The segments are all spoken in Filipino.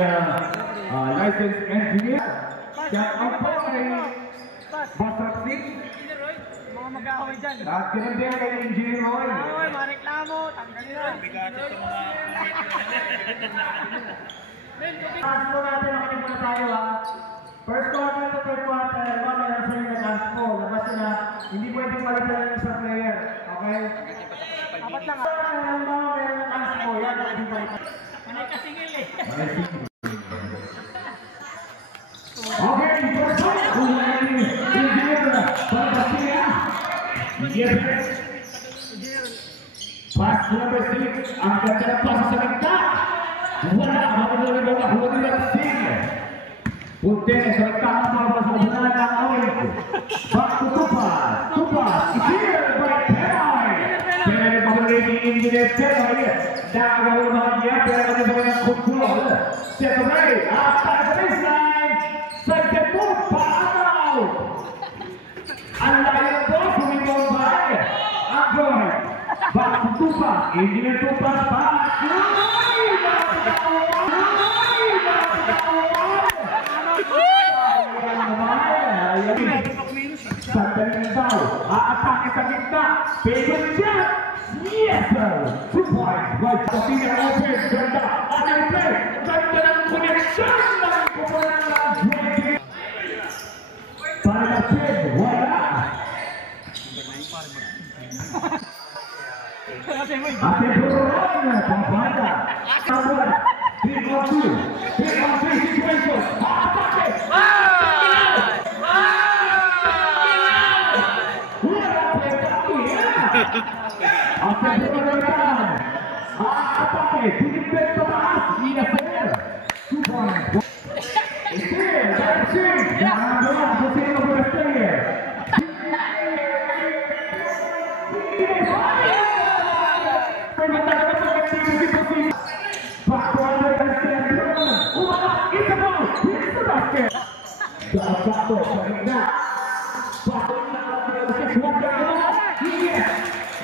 licensed engineer. Shout out po kay Boss Roxy. Mga mag-aaway dyan. At ganun din kay Engineer Roy. Aaway, mareklamo, tanggalin na. Dance po natin, makinig muna tayo ha. First quarter to third quarter, mamaya sa inyo na-dance po. Labas na, hindi pwedeng palitan ng isang player. Okay? Apat lang. Mamaya na-dance po, yan, pwedeng palitan. Manay kasingil eh. Okay, first one. Pass number 6. Ang ganda ng pass sa ganda. Wala. Mapunod na huli ng Sing. Punte sa ganda. Para sa unahan ng awit. Back to Tupas. Tupas. Here by Penoy. Pero mapunod ni Engineer Penoy. Nakagawin naman niya. Pero naman ng control. Set away. After the baseline. Second move. Paano? Ang layo po. Pumibong ba? Android. Back to Tupas. Engineer Tupas. Back. Sandaling daw. Aatake sa gitna. Favorite shot. Yes, sir. 2 points. Right. Kapina open. Ganda. Ating play. Ganda ng connection. Ng kukulang ng Drake. Para na Pig. Wala. Ate Buron. Pambanda. Samuel. 3-on-2. 3-on-3 situation. Aatake. Até pegar ataque, pinipet pataas, ia fair. 2 points. Fair, that's it. Jangan você não vai ter. Permitaram que o time se fosse. Pacote da Sandra. Isso é bom. Isso dá certo. Pacote, ainda.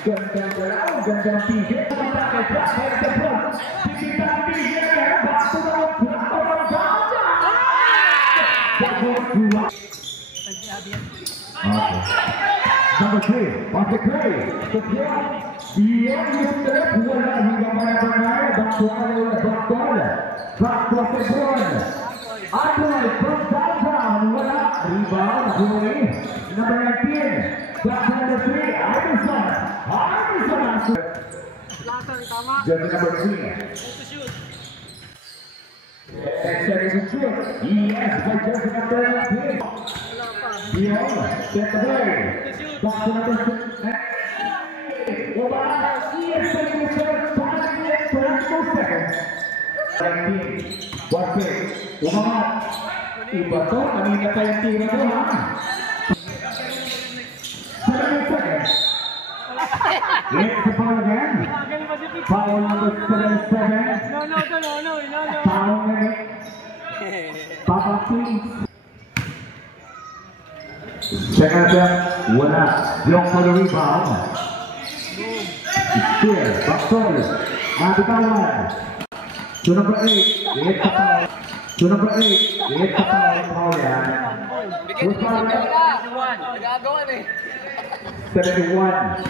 Ganda galaw, ganda ng tigil. Pagkakay, plastic sa front. Tigil ng tigil, kaya baso na ang plato ng ganda. Number 3, on the play. The play. Iyan yung trip. Wala hingga maya-maya. Back to the front. Atroy from downtown. Wala. Rebound. Huli. Number 19. Back to number 3. Iverson. Jersey number 3. Next set is a shoot. Yes, by jersey number 3. Dion, set away. Back to number 6. Obama, yes, setting the set. 5 minutes, 22 seconds. 19. One pick. Obama. Iba to, kanina pa yung tira to, ha? 7 seconds. It's the foul again. Foul number 77. No. Foul minute. Papa please. Second attempt. Wala. Yung for the rebound. It's here. Backdoor. Matitawan. To number 8. It's the foul. To number 8. It's the foul. Foul yan. Who's foul yan? 71.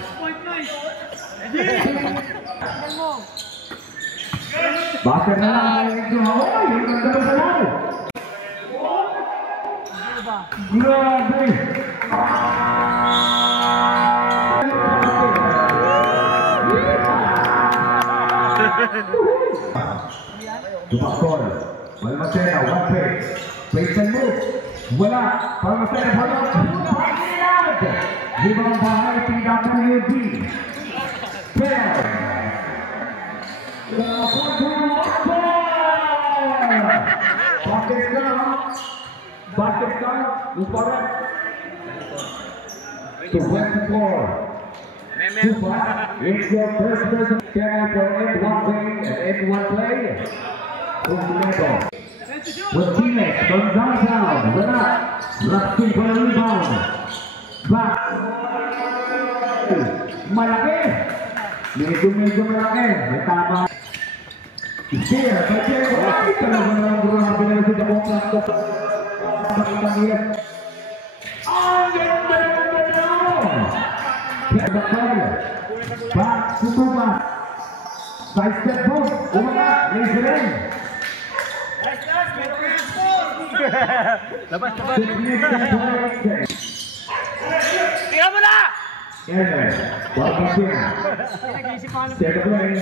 Bakit na lang ay yung haway? Yung ganda ba sa lalo? Grabe! Dumakol. Malmasena, one play. Place and move. Wala. Malmasena, wala. Rebound bahay, PWD. Fair. Pakistan, Uparat. To 24. It's your first person. Carry for everyone play and everyone play. With teammates from downtown. Wala. Lasting for a rebound. Back. Malaki. Medyo malaki. May tama. Here, Pacheco, ay talagang ang grabe na ito ang plato. Makita niya. Ang ganda naman! Kaya Bakal, back to Tumas. Side step boom, umangat, Rizren. Labas. Significant point. Tira mo na! Ernest, welcome here. Nag-iisip pa Second play.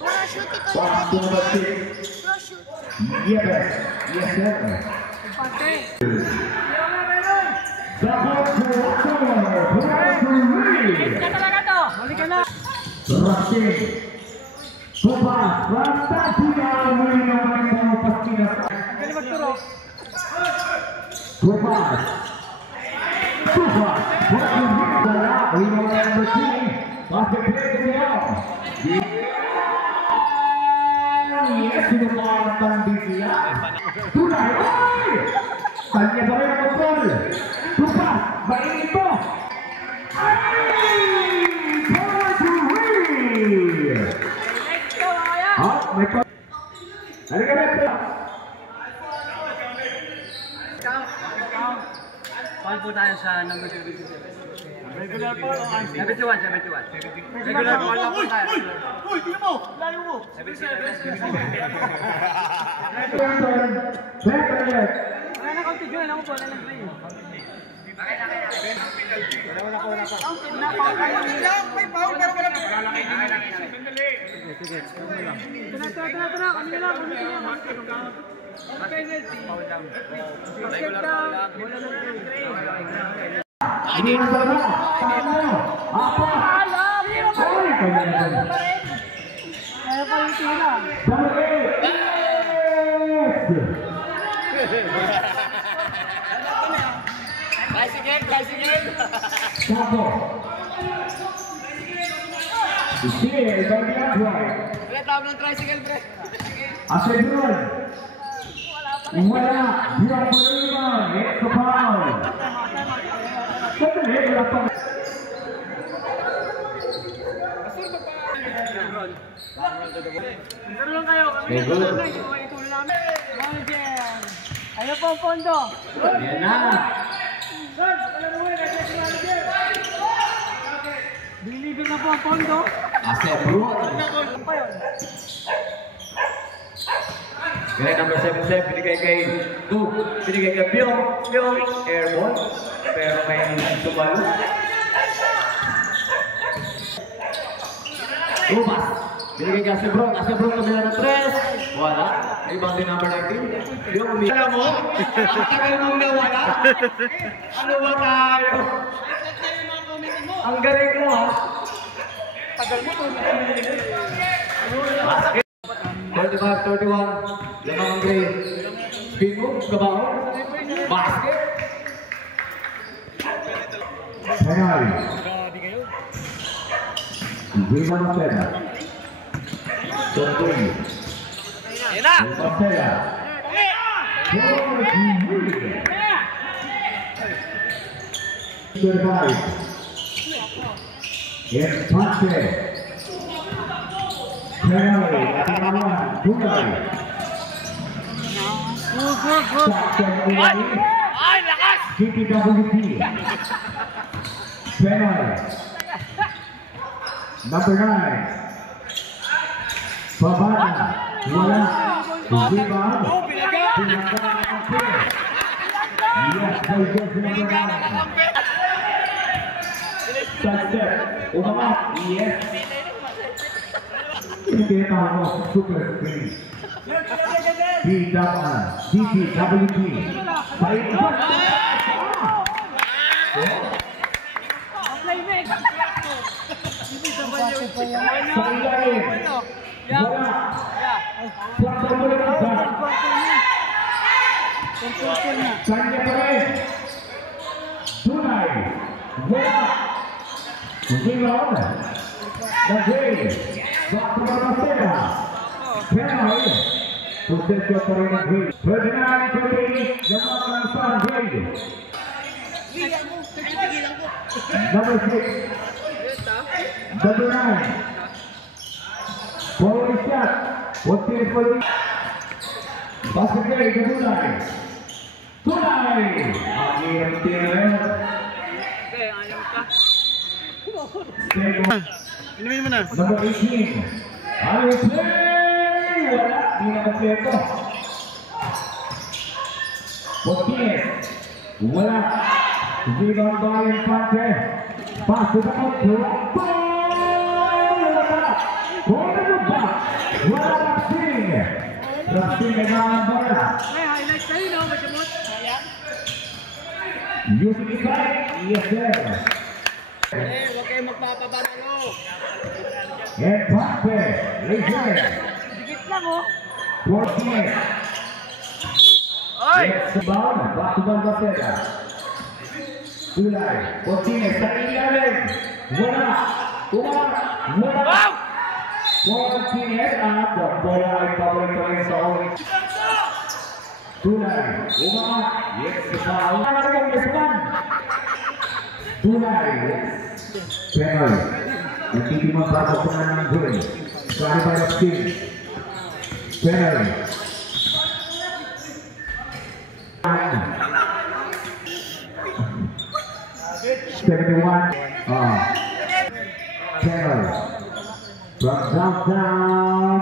Bro, shoot ito Pass to number 6. Bro, shoot. Yepes. Yes, sir. Pante. Sakot to October. Ka talaga to! Huli ka na! Rustin. Tupas. Fantastica. Muli naman ang Paskinas. Galing magturo. Tupas. Tupas. Wala. We know number 3. Pass the play to the out. Yes, sinumatang bigla. Tunay. Ay! Kanya ba rin ang kontrol? Tupas. Bain ito. Ay! Power to win! Next go, kaya! Ah, may pa... Halika na ito. Call po tayo sa number 77. Regular po. 71. Regular call na po tayo. Uy, tingnan mo! Layo mo! 77. Wala na konti dyan. Ako po, wala lang play. Tara. Kami na lang. Penalty. Basket down. Wala na play. Hindi na ba? Tama. Apa? Alam! Ay, kanya na. Kaya pa yung tira. Number 8. Tricycle! Tapo. Here, by the upright. Wala tawag ng tricycle, pre. Asegurun. Wala. Buwan po naman. It's the foul. Sandali, wala pa. Pero lang kayo, kami Okay, na good. lang kayo, ituloy namin. Manager! Ayaw po ang pondo! Yan na. Deliver na po ang pondo. Asegurun. Ano pa yun? Kaya number 77, binigay kay Duke. Binigay kay Pyong. Airball. Pero may tumalo. Tumas. Binigay kay Asebron. Asebron kabila ng 3. Wala. Ibang din number 19. Pyong umiyak. Alam mo? Ang tagal mong nawala. Ano ba tayo? Ang galing mo ha. Tagal mo to. Basket. 35-31. Lamang ang grade. Spin move. Kabaho. Basket. Penal. Wilman Marcela. Tontoy. Yan na! Marcela. Survive. Empate. Penal. Atinawan. Dunay. Saksan Ulani. Ay, lakas! GPWP. Penal. Number 9. Babana. Wala. Rebound. Pinagana ng pin. Yes, by just number 9. Sidestep. Umangat. Yes. Pinagkita mo. Super screen. DPWP. Side back. Playmaker! Sa ilalim. Wala. Plakta mo lang isa. Kanya pa rin. Tunay. Wala. Rebound. Nagay. Back to Marcela. Penal. Possession pa rin ng grade. 39-38. Yaman ng isang grade. Number 6. Number 9. Forward shot. Puntis pagi. Basket play ke Tunai. Tunai. Lagi yang tiada. Ini mana? Nomor 18. Ayo play. Wala. Tidak play itu. Puntis. Wala. Rebound by Infante. Pass to the top. Wala Rapsing. Rapsing dengan bola. Highlight kayo no, masyamot. Using his side. Yes, sir. Huwag kayo magpapabalo. Infante. Laser. Dikit lang oh. 14. Oy! Yes, ball. Back to Balmaceda. Tulay. 14. Sa ilalim. Wala. Wala. Wow! 14 at the bola ay pabalik pa rin sa orange. Tulay. Umangat. Yes, foul. Ang Yesman. Tulay. Penal. Nagtitimang bago po na ng goal. Kaya by the team. Penal. Penal. From downtown,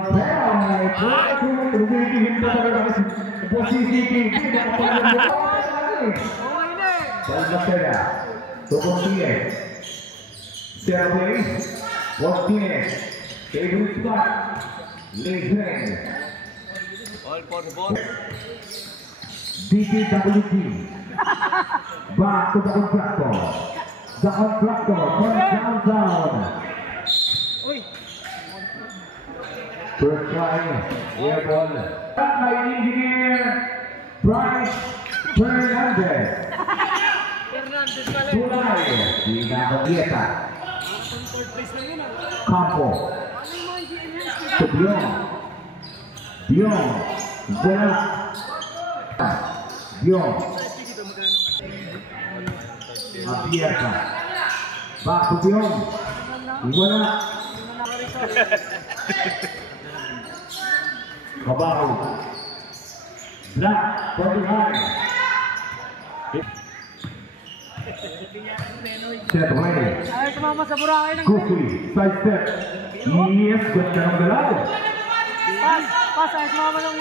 posisi kiri tidak Balmaceda, Tokontines, Servis, Martinez, Kebrusman, Legend, All for the ball. DPWT, back to the contractor, from downtown. First try, air ball. My engineer, Bryce Fernandez. Tulay, Dinagodieta. Campo. To Bion. Bola. Bion. Abierta. Back to Bion. Bola. Kabaho. Black, 49. Set away. Ay, sumama sa Boracay ng Cookie, side step. Yes, ganda ng galaw. Pas, ay sumama lang.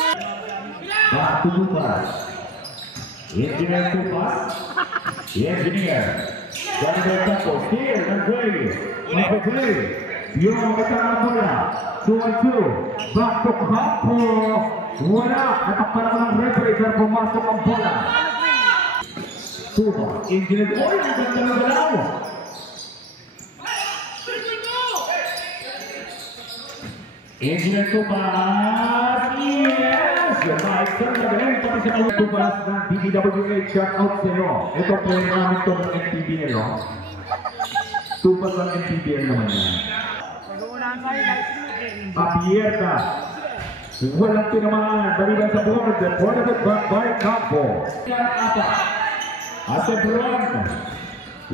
Back to Tupas. Engineer Tupas. Engineer. Ganda Tapo, steal, and play. Play. Yung magkakaroon ng bola. 2-2. Back to Campo. Wala. Natakpala ko ng referee pero pumasok ang bola. Tuba. Engineer. Oy, ang ganda ng galaw. Engineer Tupas. Yes! Right turn na rin. Pati sa mga Tupas ng DPWH. Shout out sa iyo. Ito player namin ito ng NPBL. Tupas ng NPBL naman yan. Abierta. Walang tinamaan. Baliban sa board. Ported back by Campo. Asebron.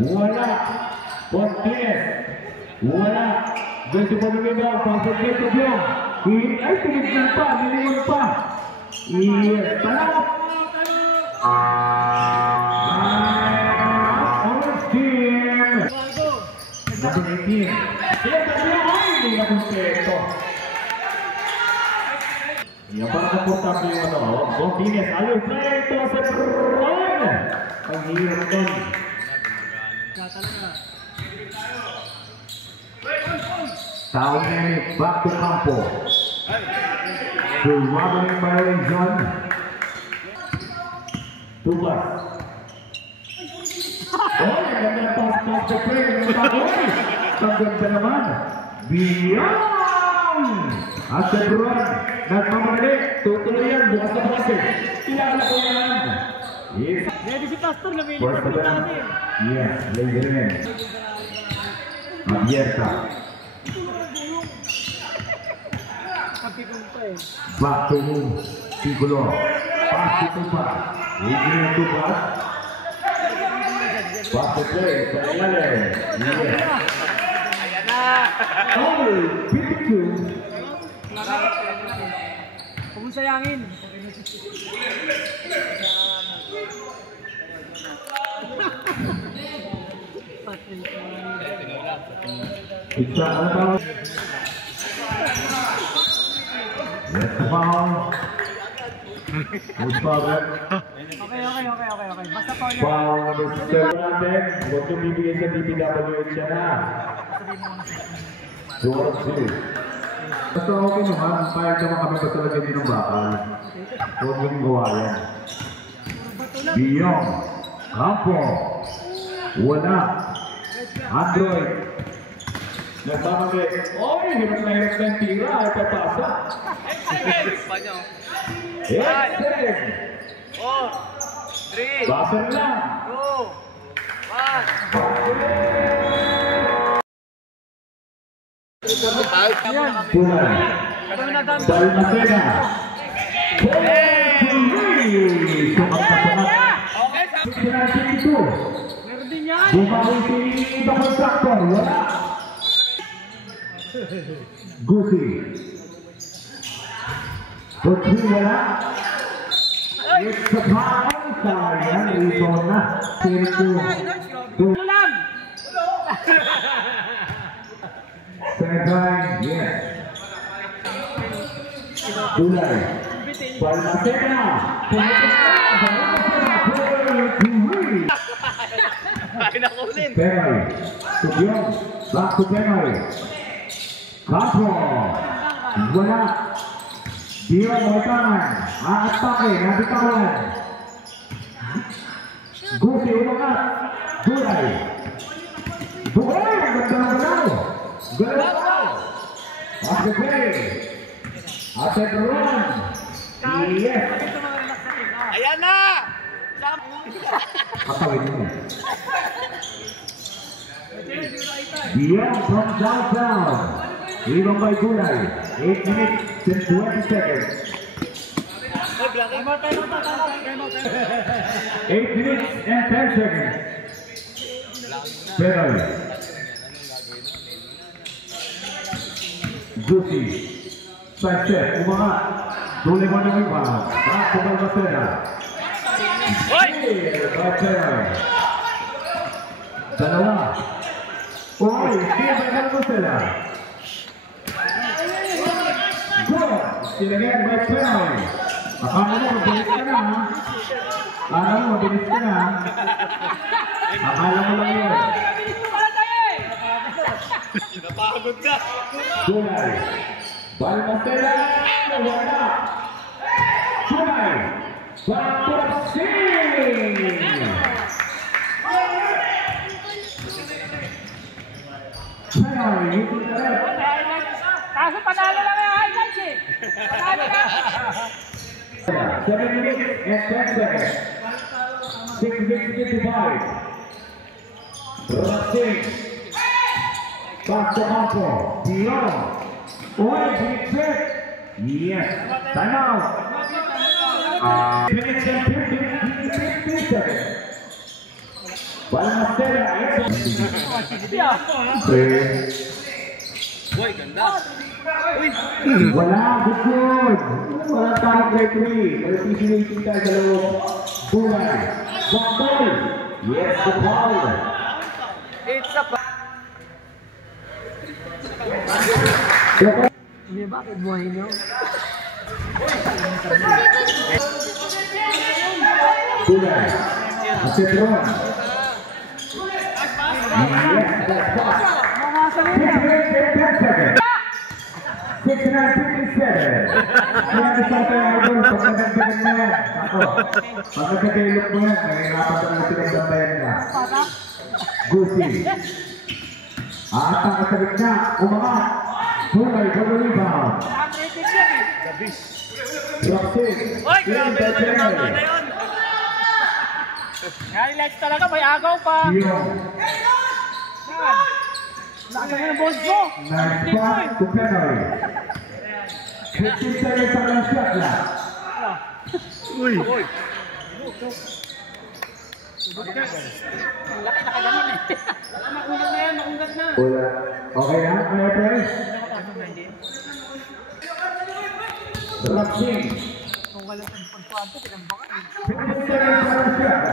Wala. Martinez. Wala. Gusto po niligaw. Pasok dito Bion. Ay, tinignan pa. Nilingon pa. Yes. Talap. Orange team. Number 18. Hindi na kumpleto. Yang para komportable yung ano. Martinez. Ayaw ito sa Ron. Ang hirap doon. Taon minute. Back to Campo. Rumabaling by John. Tubas. Oh, ganda pass the play. Ang ganda naman. Bion! At sa Buran, nagmamalik. Tutuloy yan. Bukas na base. Kilala ko yan. Yes. Ready si Pastor, namili First pa to them. natin. Yes, laser in. Abierta. Back to Piccolo. Pass to Tupas. Engineer Tupas. Back to play. Sa ilalim. Yes. Oh, 52. Huwag sayangin. Isa ang tawag. Let's foul. Who's foul? Okay. Basta pa yan. Foul number 7 natin. Huwag yung bibigay sa DPWH siya na. 2-2. Basta okay naman. Pahit naman kami basta lagyan din ng bakal. Huwag yung gawa yan. Biyong. Campo. Wala. Android. Nagmamagay. Oy, hirap na yung tira. Ay papasa. Excellent. 4, 3, Baser lang. 2, 1. Tulay. Balmaceda. Meron din yan. Bumawi si Dr. Tractor. Wala. Gusi. Putri wala. It's the pound. Sayang. Rebound na. 0-2. Ulam. Second, yes. Tulay. Balmaceda. Penoy. Subyong. Back to Penoy. Campo. Wala. Diwa Moitan. Aatake. Nabitawan. Gusi umangat. Tulay. Buhay. Ganda ng galaw. Galaw. Asset play. Asset run. Yes. Ayan na! Kapawin mo. Beyond from downtown. Rebound by Gulay. 8 minutes and 20 seconds. 8 minutes and 10 seconds. Penoy. Gusi. Side step. Umangat. Duli mo ng iba. Back to Balmaceda. Penoy. Dalawa. Oy, hindi ba Balmaceda? Good. Silagyan by Penoy. Akala mo, mabilis ka na, ha? Akala mo, mabilis ka na, ha? Akala mo lang yun. Napagod ka! Gulay. Balmaceda. Wala. Gulay. Bakurapsing. Penoy, ito na rin. Kaso panalo lang yung highlights eh! Panalo na! 7 minutes and 10 seconds. 6 minutes 55. Rapsing. Back to Campo. Beyond. Oy, hit. Yes. Time out. Minutes and 15 seconds. Balmaceda. Boy, ganda! Wala, good. Wala tayong grade 3. Pero pisilating tayo dalawang Gulay. Back ball. Yes, the ball. It's a... Hindi, bakit buhay nyo? Gulay. Acetron. Yes, that's fast. 6 minutes and 10 seconds. 6:57. Kaya isang tayo idol, pagkagagdagan mo yan. Ako, pagkagagilok mo yan, nahihirapan ka na pinagdantayan ka. Gusi. Atang sa gitna, umangat. Gulay, gulay rebound. Rapsing. Oy, grabe naman yung tama na yun! Highlights talaga, may agaw pa! Biyong. Laki ng boss mo! Nice pass to Penoy. 15 seconds ang lang shot lang. Uy! Laki nakaganon eh. Makungat na yan, makungat na. Wala. Okay na, mga friends? Lapsing. Kung wala sa pagkuhanto, pinambakan. 15 seconds on the shot.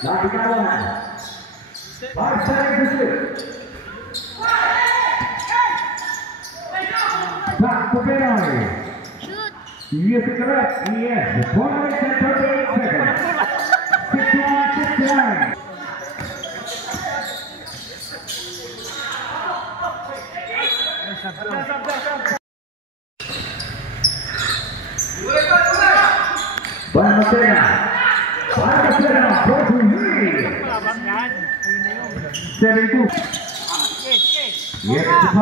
Nabigawan. 5 seconds to shoot. Back to Pinoy. Shoot. Yes, correct. Yes. 1 minute and 38 seconds. 61-69. Balmaceda. 72. Yes, to 5.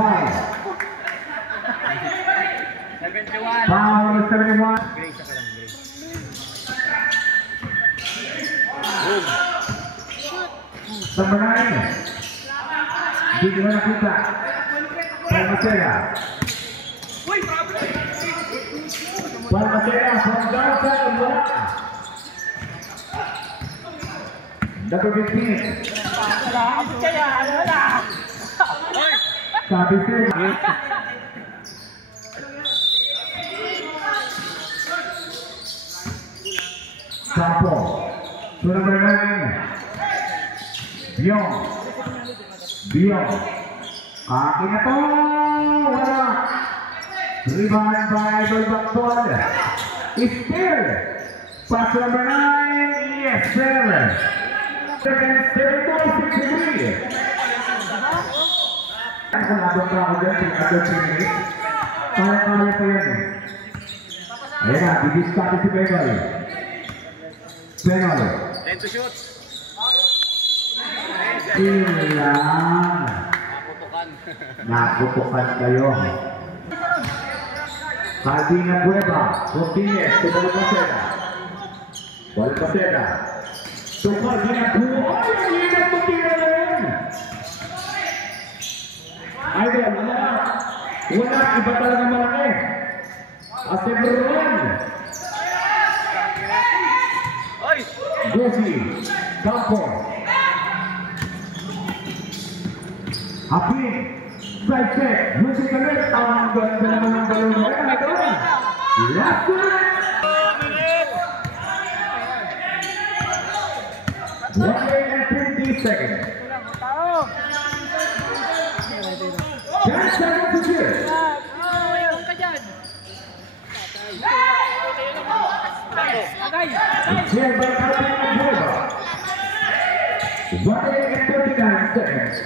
71. Foul 71. Grace ka lang, Grace. Number 9. Hindi ko na nakita. Balmaceda. Balmaceda from downtown. Wala. Number 15. Sabi sa'yo. Sampo. To number 9. Biong. Kaki na to. Wala. Rebound by Balbactual. Still. Pass number 9. Yes, sir. Second, 72-63. Ako nabang pa ako dyan. Another 3 minutes. Kaya-kaya pa yan eh. Ayan na. Didiskati si Penoy. 10 to shoot. Ilang. Nakutukan kayo. Cardina Bueva. Martinez. To Balmaceda. To Cardina Bueva. Ay, ang hinag mo tira na rin. Idol, wala. Iba talaga malaki. Asebron. Gosi. Campo. Happy. Side check. Music ulit. Ang ganda naman ng balon mo. Ano ito? Last one. 1 seconds. 10 seconds to shoot. Clear by Cardina Bueva. 1:39 seconds.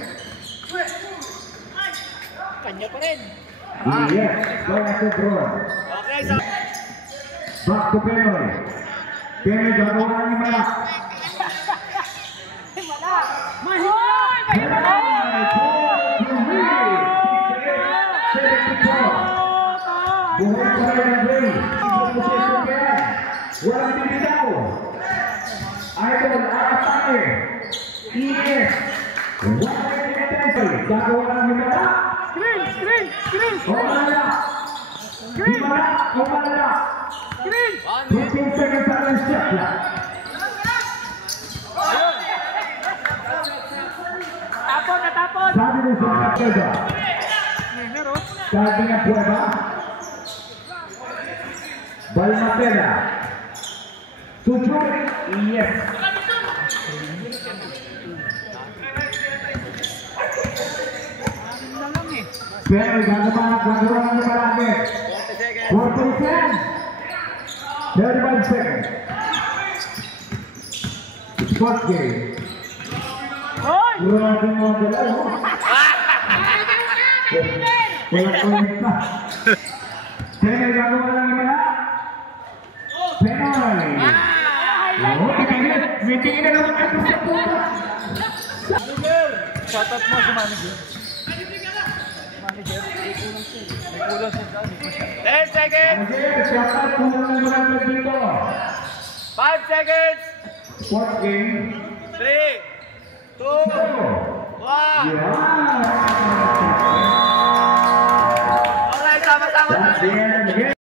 Kanya pa rin. Yes, going to draw. Back to Penoy. Penoy gagawa ni Malak. Buhay pa rin ang Gray. Walang bibitaw. Idol, atake. ES. 1:10. Gagawa ng Himala. Himala. Himala. 15 seconds on the shot clock. Tapon. Sabi mo sa Capeda. Sabi nga Bueva. Balmaceda. Sujud. Yes. Pero gagawa ng malaki. 40 seconds. 35 seconds. Sport game. Grabe mo ang dalaw. Walang point na. Penoy gagawa lang ni Malak. Penoy. Meeting na naman ako sa puta. Shoutout mo sa manager. May kulang siya dyan. 10 seconds! Shoutout mo lang naman dito. 5 seconds! Sport game. 3, 2, 1. Yeah. Alright, sama-sama That's the tayo. end of the game.